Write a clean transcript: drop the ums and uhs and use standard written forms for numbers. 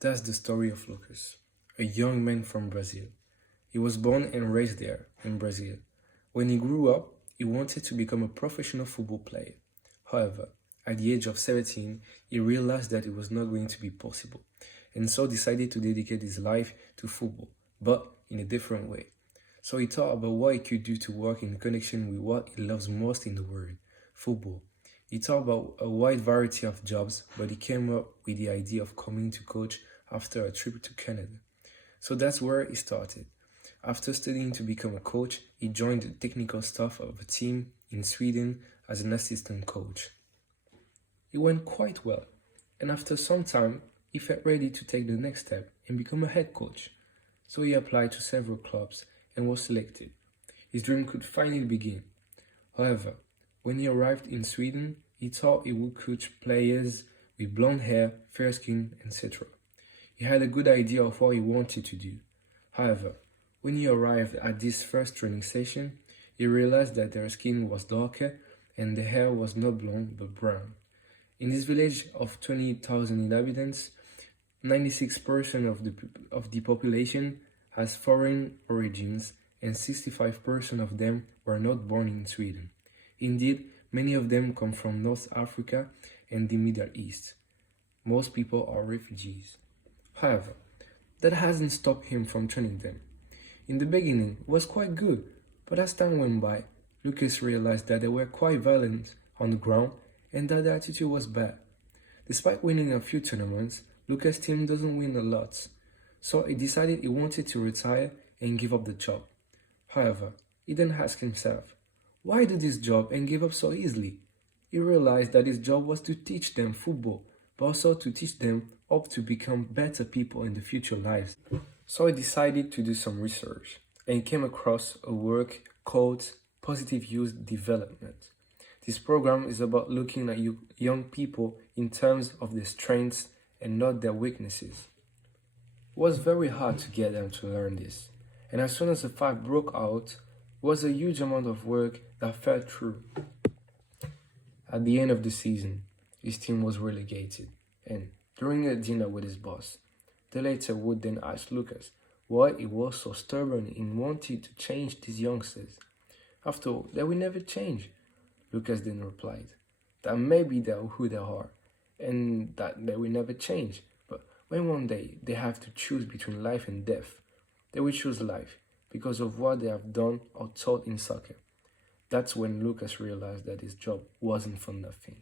That's the story of Lucas, a young man from Brazil. He was born and raised there, in Brazil. When he grew up, he wanted to become a professional football player. However, at the age of 17, he realized that it was not going to be possible, and so decided to dedicate his life to football, but in a different way. So he thought about what he could do to work in connection with what he loves most in the world, football. He thought about a wide variety of jobs, but he came up with the idea of coming to coach after a trip to Canada. So that's where he started. After studying to become a coach, he joined the technical staff of a team in Sweden as an assistant coach. It went quite well, and after some time, he felt ready to take the next step and become a head coach. So he applied to several clubs and was selected. His dream could finally begin. However, when he arrived in Sweden, he thought he would coach players with blonde hair, fair skin, etc. He had a good idea of what he wanted to do. However, when he arrived at this first training session, he realized that their skin was darker and the hair was not blonde but brown. In this village of 20,000 inhabitants, 96% of the population has foreign origins and 65% of them were not born in Sweden. Indeed, many of them come from North Africa and the Middle East. Most people are refugees. However, that hasn't stopped him from training them. In the beginning, it was quite good, but as time went by, Lucas realized that they were quite violent on the ground and that the attitude was bad. Despite winning a few tournaments, Lucas' team doesn't win a lot, so he decided he wanted to retire and give up the job. However, he then asked himself, why do this job and give up so easily? He realized that his job was to teach them football, but also to teach them how to become better people in the future lives. So he decided to do some research and came across a work called Positive Youth Development. This program is about looking at young people in terms of their strengths and not their weaknesses. It was very hard to get them to learn this, and as soon as the fight broke out, it was a huge amount of work that fell through. At the end of the season, his team was relegated, and during a dinner with his boss, the latter would then ask Lucas why he was so stubborn in wanting to change these youngsters. After all, they will never change. Lucas then replied that maybe they are who they are and that they will never change, but when one day they have to choose between life and death, they will choose life because of what they have done or taught in soccer. That's when Lucas realized that his job wasn't for nothing.